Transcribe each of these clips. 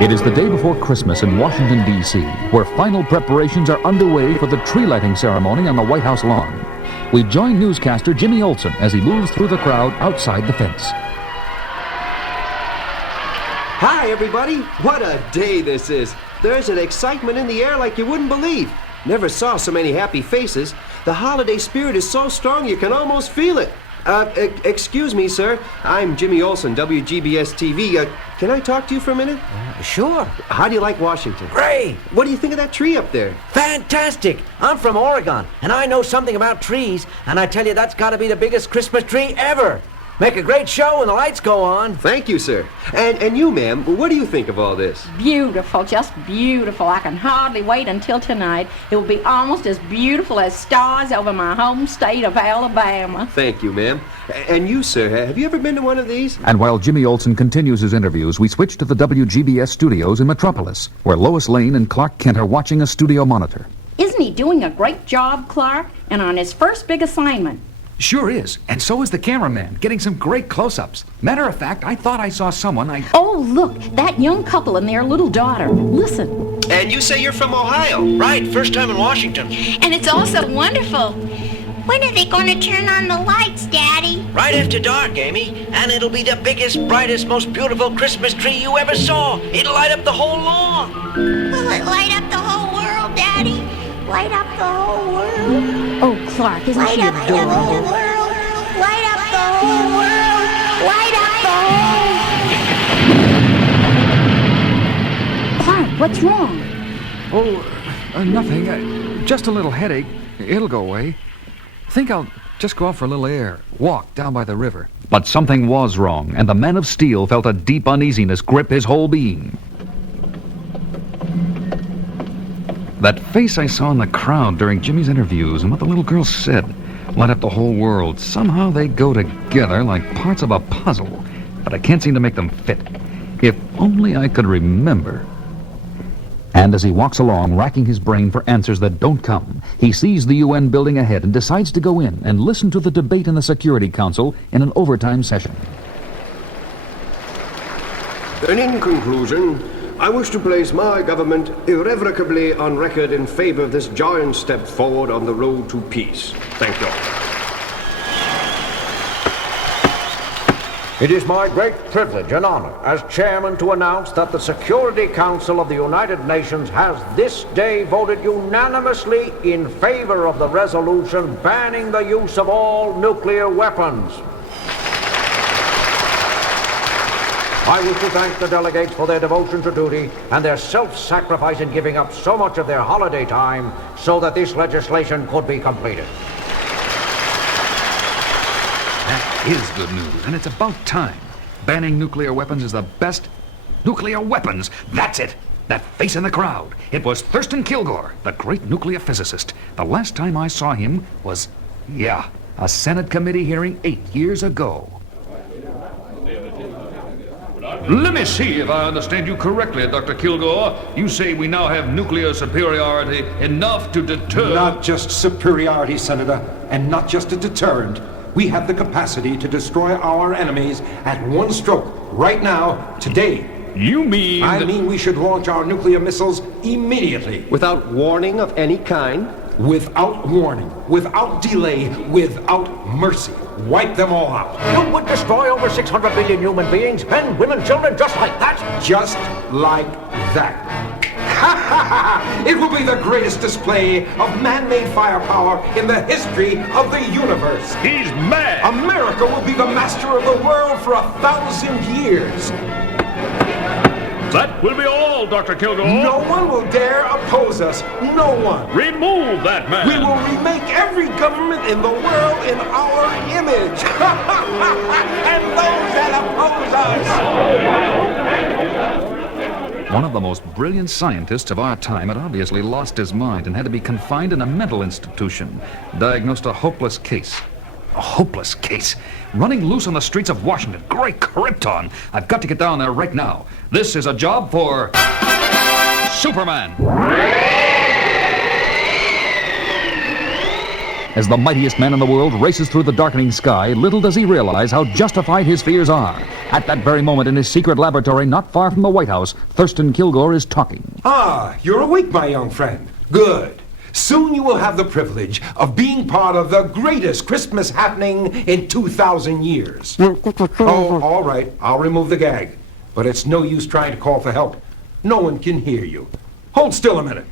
It is the day before Christmas in Washington, D.C., where final preparations are underway for the tree lighting ceremony on the White House lawn. We join newscaster Jimmy Olsen as he moves through the crowd outside the fence. Hi, everybody. What a day this is. There's an excitement in the air like you wouldn't believe. Never saw so many happy faces. The holiday spirit is so strong you can almost feel it. Excuse me, sir. I'm Jimmy Olsen, WGBS TV. Can I talk to you for a minute? Sure. How do you like Washington? Great. What do you think of that tree up there? Fantastic. I'm from Oregon, and I know something about trees, and I tell you that's got to be the biggest Christmas tree ever. Make a great show when the lights go on. Thank you, sir. And you, ma'am, what do you think of all this? Beautiful, just beautiful. I can hardly wait until tonight. It will be almost as beautiful as stars over my home state of Alabama. Thank you, ma'am. And you, sir, have you ever been to one of these? And while Jimmy Olsen continues his interviews, we switch to the WGBS studios in Metropolis, where Lois Lane and Clark Kent are watching a studio monitor. Isn't he doing a great job, Clark? And on his first big assignment. Sure is, and so is the cameraman, getting some great close-ups. Matter of fact, I thought I saw someone Oh, look, that young couple and their little daughter. Listen. And you say you're from Ohio? Right, first time in Washington. And it's all so wonderful. When are they going to turn on the lights, Daddy? Right after dark, Amy. And it'll be the biggest, brightest, most beautiful Christmas tree you ever saw. It'll light up the whole lawn. Will it light up the whole world, Daddy? Light up the whole world. Oh, Clark, isn't Light she up the adorable? whole world. Light up the whole world. Light up the whole... Clark, what's wrong? Oh, nothing. Just a little headache. It'll go away. Think I'll just go out for a little air. Walk down by the river. But something was wrong, and the Man of Steel felt a deep uneasiness grip his whole being. That face I saw in the crowd during Jimmy's interviews and what the little girl said, light up the whole world. Somehow they go together like parts of a puzzle, but I can't seem to make them fit. If only I could remember. And as he walks along, racking his brain for answers that don't come, he sees the UN building ahead and decides to go in and listen to the debate in the Security Council in an overtime session. And in conclusion, I wish to place my government irrevocably on record in favor of this giant step forward on the road to peace. Thank you. It is my great privilege and honor as chairman to announce that the Security Council of the United Nations has this day voted unanimously in favor of the resolution banning the use of all nuclear weapons. I wish to thank the delegates for their devotion to duty and their self-sacrifice in giving up so much of their holiday time so that this legislation could be completed. That is good news, and it's about time. Banning nuclear weapons is the best. Nuclear weapons! That's it! That face in the crowd. It was Thurston Kilgore, the great nuclear physicist. The last time I saw him was, a Senate committee hearing 8 years ago. Let me see if I understand you correctly, Dr. Kilgore. You say we now have nuclear superiority enough to deter... Not just superiority, Senator, and not just a deterrent. We have the capacity to destroy our enemies at one stroke, right now, today. You mean... I mean we should launch our nuclear missiles immediately. Without warning of any kind? Without warning, without delay, without mercy. Wipe them all out. You would destroy over 600 billion human beings, men, women, children, just like that? Just like that. It will be the greatest display of man-made firepower in the history of the universe. He's mad! America will be the master of the world for 1,000 years. That will be all, Dr. Kilgore. No one will dare oppose us. No one. Remove that man. We will remake every government in the world in our image. And those that oppose us. One of the most brilliant scientists of our time had obviously lost his mind and had to be confined in a mental institution, diagnosed a hopeless case. A hopeless case. Running loose on the streets of Washington. Great Krypton. I've got to get down there right now. This is a job for... Superman. As the mightiest man in the world races through the darkening sky, little does he realize how justified his fears are. At that very moment in his secret laboratory not far from the White House, Thurston Kilgore is talking. Ah, you're awake, my young friend. Good. Soon you will have the privilege of being part of the greatest Christmas happening in 2,000 years. Oh, all right. I'll remove the gag. But it's no use trying to call for help. No one can hear you. Hold still a minute.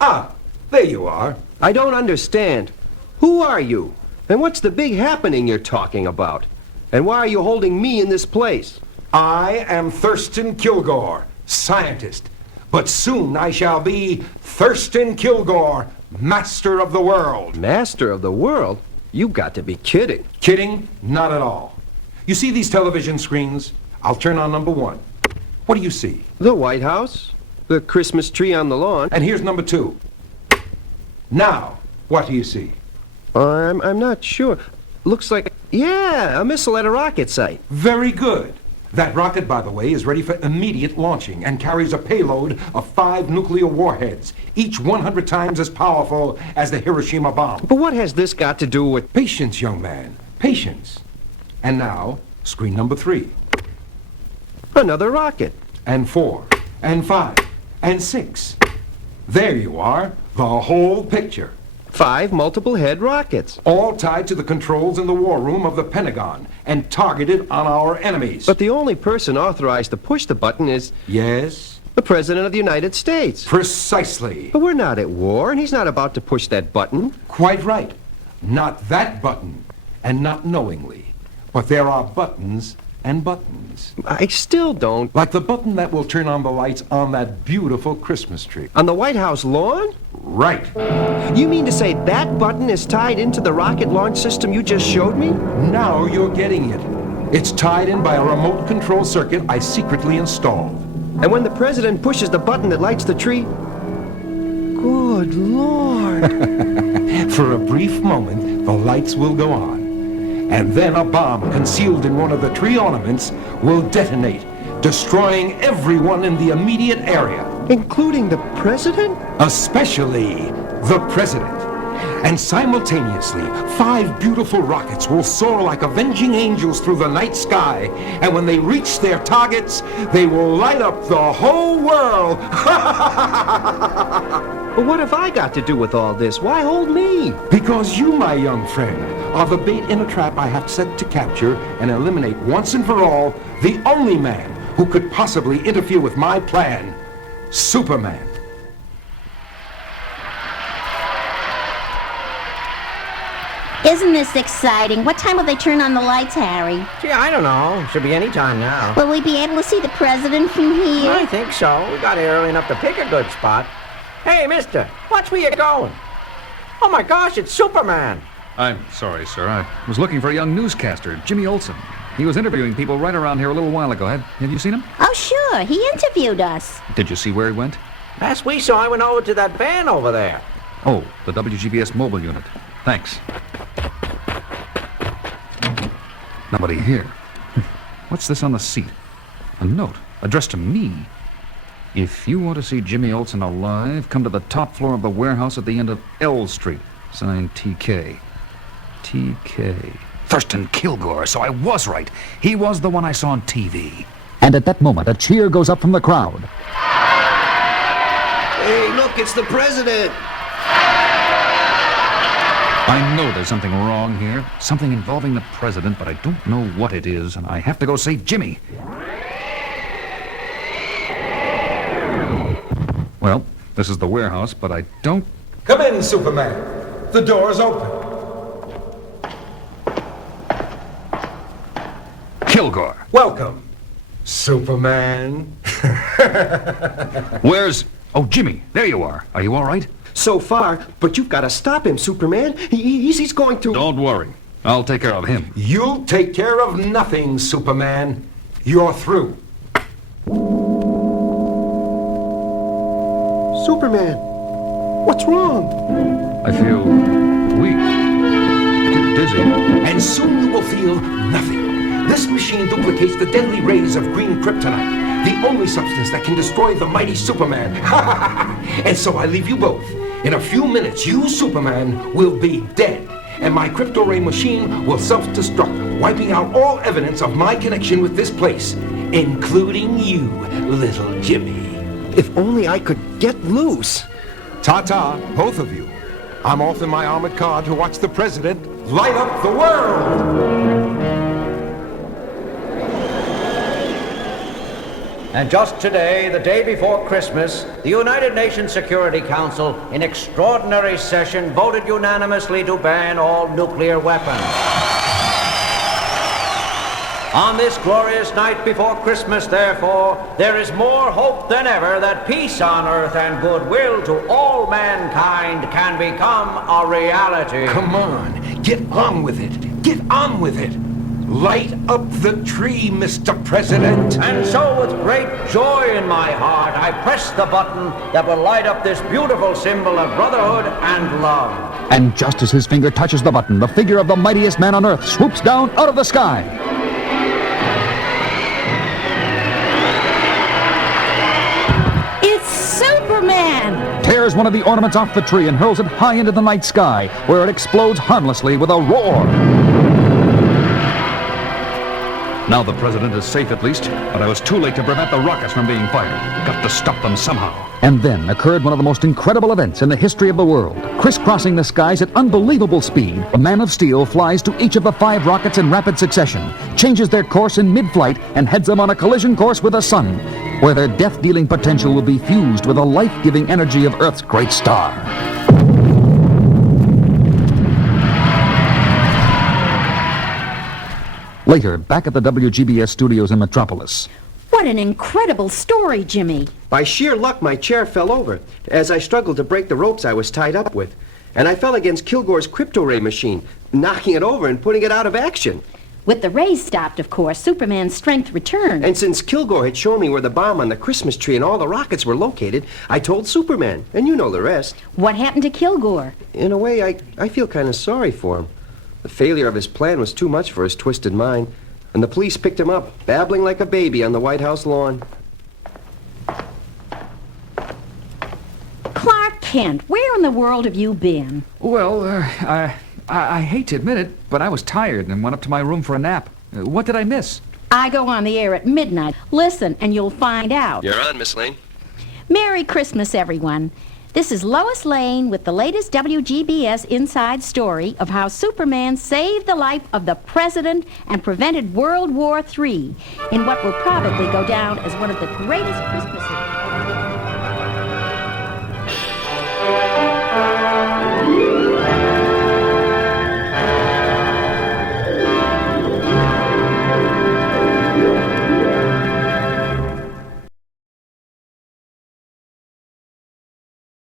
Ah, there you are. I don't understand. Who are you? And what's the big happening you're talking about? And why are you holding me in this place? I am Thurston Kilgore, scientist. But soon I shall be Thurston Kilgore, master of the world. Master of the world? You've got to be kidding. Kidding? Not at all. You see these television screens? I'll turn on number 1. What do you see? The White House? The Christmas tree on the lawn? And here's number 2. Now, what do you see? I'm not sure. Looks like, yeah, a missile at a rocket site. Very good. That rocket, by the way, is ready for immediate launching and carries a payload of 5 nuclear warheads, each 100 times as powerful as the Hiroshima bomb. But what has this got to do with... Patience, young man. Patience. And now, screen number 3. Another rocket. And 4. And 5. And 6. There you are. The whole picture. 5 multiple-head rockets. All tied to the controls in the war room of the Pentagon and targeted on our enemies. But the only person authorized to push the button is Yes? the President of the United States. Precisely. But we're not at war, and he's not about to push that button. Quite right. Not that button, and not knowingly. But there are buttons and buttons. I still don't. Like the button that will turn on the lights on that beautiful Christmas tree. On the White House lawn? Right. You mean to say that button is tied into the rocket launch system you just showed me? Now you're getting it. It's tied in by a remote control circuit I secretly installed. And when the President pushes the button that lights the tree... Good Lord. For a brief moment, the lights will go on. And then a bomb concealed in one of the tree ornaments will detonate, destroying everyone in the immediate area. Including the President? Especially the President. And simultaneously, 5 beautiful rockets will soar like avenging angels through the night sky. And when they reach their targets, they will light up the whole world. But what have I got to do with all this? Why hold me? Because you, my young friend, are the bait in a trap I have set to capture and eliminate once and for all the only man who could possibly interfere with my plan, Superman. Isn't this exciting? What time will they turn on the lights, Harry? Gee, I don't know. Should be any time now. Will we be able to see the President from here? I think so. We got here early enough to pick a good spot. Hey, mister, watch where you're going. Oh, my gosh, it's Superman. I'm sorry, sir. I was looking for a young newscaster, Jimmy Olsen. He was interviewing people right around here a little while ago. Have you seen him? Oh, sure. He interviewed us. Did you see where he went? Last we saw, I went over to that van over there. Oh, the WGBS mobile unit. Thanks. Nobody here. What's this on the seat? A note addressed to me. If you want to see Jimmy Olsen alive, come to the top floor of the warehouse at the end of L Street. Signed TK. TK. Thurston Kilgore, so I was right. He was the one I saw on TV. And at that moment, a cheer goes up from the crowd. Hey, look, it's the President. I know there's something wrong here, something involving the President, but I don't know what it is, and I have to go save Jimmy. Well, this is the warehouse, but I don't... Come in, Superman. The door's open. Kilgore. Welcome, Superman. Where's... Oh, Jimmy, there you are. Are you all right? So far, but you've got to stop him, Superman. He's going to... Don't worry. I'll take care of him. You'll take care of nothing, Superman. You're through. Superman, what's wrong? I feel weak. Dizzy. And soon you will feel nothing. This machine duplicates the deadly rays of green kryptonite, the only substance that can destroy the mighty Superman. And so I leave you both In a few minutes, you, Superman, will be dead. And my crypto ray machine will self-destruct, wiping out all evidence of my connection with this place, including you, little Jimmy. If only I could get loose. Ta-ta, both of you. I'm off in my armored car to watch the president light up the world. And just today, the day before Christmas, the United Nations Security Council, in extraordinary session, voted unanimously to ban all nuclear weapons. On this glorious night before Christmas, therefore, there is more hope than ever that peace on earth and goodwill to all mankind can become a reality. Come on, get on with it. Get on with it. Light up the tree, Mr. President. And so, with great joy in my heart, I press the button that will light up this beautiful symbol of brotherhood and love. And just as his finger touches the button, the figure of the mightiest man on Earth swoops down out of the sky. It's Superman! Tears one of the ornaments off the tree and hurls it high into the night sky, where it explodes harmlessly with a roar. Now the president is safe at least, but I was too late to prevent the rockets from being fired. Got to stop them somehow. And then occurred one of the most incredible events in the history of the world. Crisscrossing the skies at unbelievable speed, the Man of Steel flies to each of the 5 rockets in rapid succession, changes their course in mid-flight, and heads them on a collision course with the sun, where their death-dealing potential will be fused with the life-giving energy of Earth's great star. Later, back at the WGBS studios in Metropolis. What an incredible story, Jimmy. By sheer luck, my chair fell over as I struggled to break the ropes I was tied up with. And I fell against Kilgore's crypto ray machine, knocking it over and putting it out of action. With the rays stopped, of course, Superman's strength returned. And since Kilgore had shown me where the bomb on the Christmas tree and all the rockets were located, I told Superman, and you know the rest. What happened to Kilgore? In a way, I feel kind of sorry for him. The failure of his plan was too much for his twisted mind, and the police picked him up, babbling like a baby on the White House lawn. Clark Kent, where in the world have you been? Well, I hate to admit it, but I was tired and went up to my room for a nap. What did I miss? I go on the air at midnight. Listen, and you'll find out. You're on, Miss Lane. Merry Christmas, everyone. This is Lois Lane with the latest WGBS inside story of how Superman saved the life of the president and prevented World War III in what will probably go down as one of the greatest Christmas events.